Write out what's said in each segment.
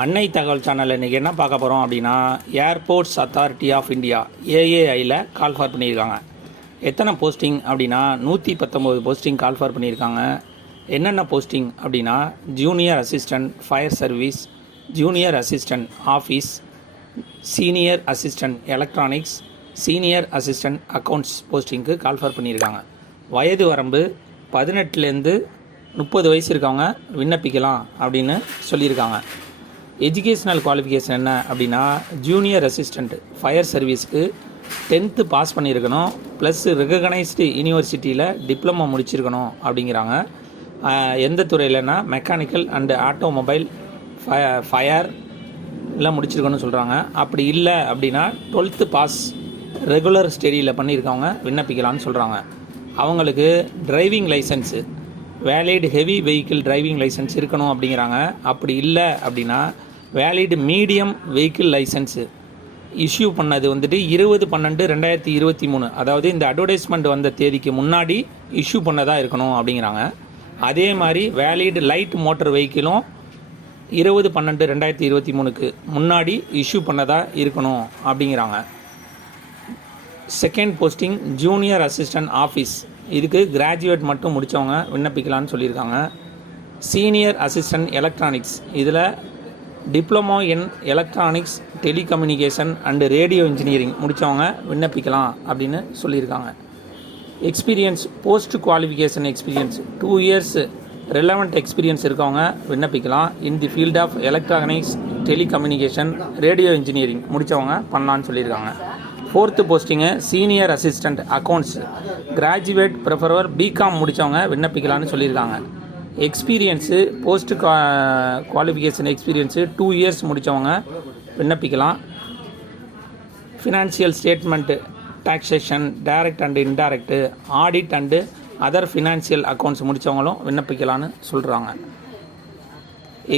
அன்னை தகவல் சேனல் இன்றைக்கி என்ன பார்க்க போகிறோம் அப்படின்னா, ஏர்போர்ட்ஸ் அத்தாரிட்டி ஆஃப் இந்தியா ஏஏஐயில் கால்ஃபார் பண்ணியிருக்காங்க. எத்தனை போஸ்டிங் அப்படின்னா 119 போஸ்டிங் கால்ஃபார் பண்ணியிருக்காங்க. என்னென்ன போஸ்டிங் அப்படின்னா, junior assistant fire service, junior assistant office, senior assistant electronics, senior assistant accounts போஸ்டிங்க்கு கால்ஃபார் பண்ணியிருக்காங்க. வயது வரம்பு 18லேருந்து 30 வயசு இருக்கவங்க விண்ணப்பிக்கலாம் அப்படின்னு சொல்லியிருக்காங்க. எஜுகேஷ்னல் குவாலிஃபிகேஷன் என்ன அப்படின்னா, ஜூனியர் அசிஸ்டண்ட் ஃபயர் சர்வீஸ்க்கு 10th பாஸ் பண்ணியிருக்கணும், ப்ளஸ் ரெகக்னைஸ்டு யூனிவர்சிட்டியில் டிப்ளமோ முடிச்சிருக்கணும் அப்படிங்கிறாங்க. எந்த துறையிலனா மெக்கானிக்கல் அண்டு ஆட்டோமொபைல் ஃபயரில் முடிச்சிருக்கணும்னு சொல்கிறாங்க. அப்படி இல்லை அப்படின்னா 12th பாஸ் ரெகுலர் ஸ்டடியில் பண்ணியிருக்கவங்க விண்ணப்பிக்கலான்னு சொல்கிறாங்க. அவங்களுக்கு driving licence valid heavy vehicle driving licence இருக்கணும் அப்படிங்கிறாங்க. அப்படி இல்லை அப்படின்னா valid medium vehicle licence issue பண்ணது 20/12/2023, அதாவது இந்த அட்வர்டைஸ்மெண்ட் வந்த தேதிக்கு முன்னாடி இஷ்யூ பண்ணதாக இருக்கணும் அப்படிங்கிறாங்க. அதே மாதிரி வேலிட் லைட் மோட்டர் வெஹிக்கிளும் 20/12/2023க்கு முன்னாடி இஷ்யூ பண்ணதாக இருக்கணும் அப்படிங்கிறாங்க. Second posting junior assistant office, இதுக்கு கிராஜுவேட் மட்டும் முடித்தவங்க விண்ணப்பிக்கலான்னு சொல்லியிருக்காங்க. சீனியர் அசிஸ்டன்ட் எலக்ட்ரானிக்ஸ், இதில் diploma in electronics telecommunication and radio engineering முடித்தவங்க விண்ணப்பிக்கலாம் அப்படின்னு சொல்லியிருக்காங்க. Experience post qualification experience 2 years relevant experience இருக்கவங்க விண்ணப்பிக்கலாம். In the field of electronics telecommunication radio engineering முடித்தவங்க பண்ணலான்னு சொல்லியிருக்காங்க. 4th போஸ்டிங்கு senior assistant accounts, graduate preferred BCom முடித்தவங்க விண்ணப்பிக்கலான்னு சொல்லியிருக்காங்க. Experience post qualification experience 2 years முடித்தவங்க விண்ணப்பிக்கலாம். Financial statement, taxation, direct and indirect, audit and other financial accounts முடித்தவங்களும் விண்ணப்பிக்கலான்னு சொல்கிறாங்க.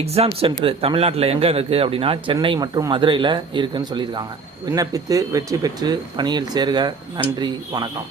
எக்ஸாம் சென்ட்ரு தமிழ்நாட்டில் எங்கே இருக்குது அப்படின்னா சென்னை மற்றும் மதுரையில் இருக்குதுன்னு சொல்லியிருக்காங்க. விண்ணப்பித்து வெற்றி பெற்று பணியில் சேருக. நன்றி, வணக்கம்.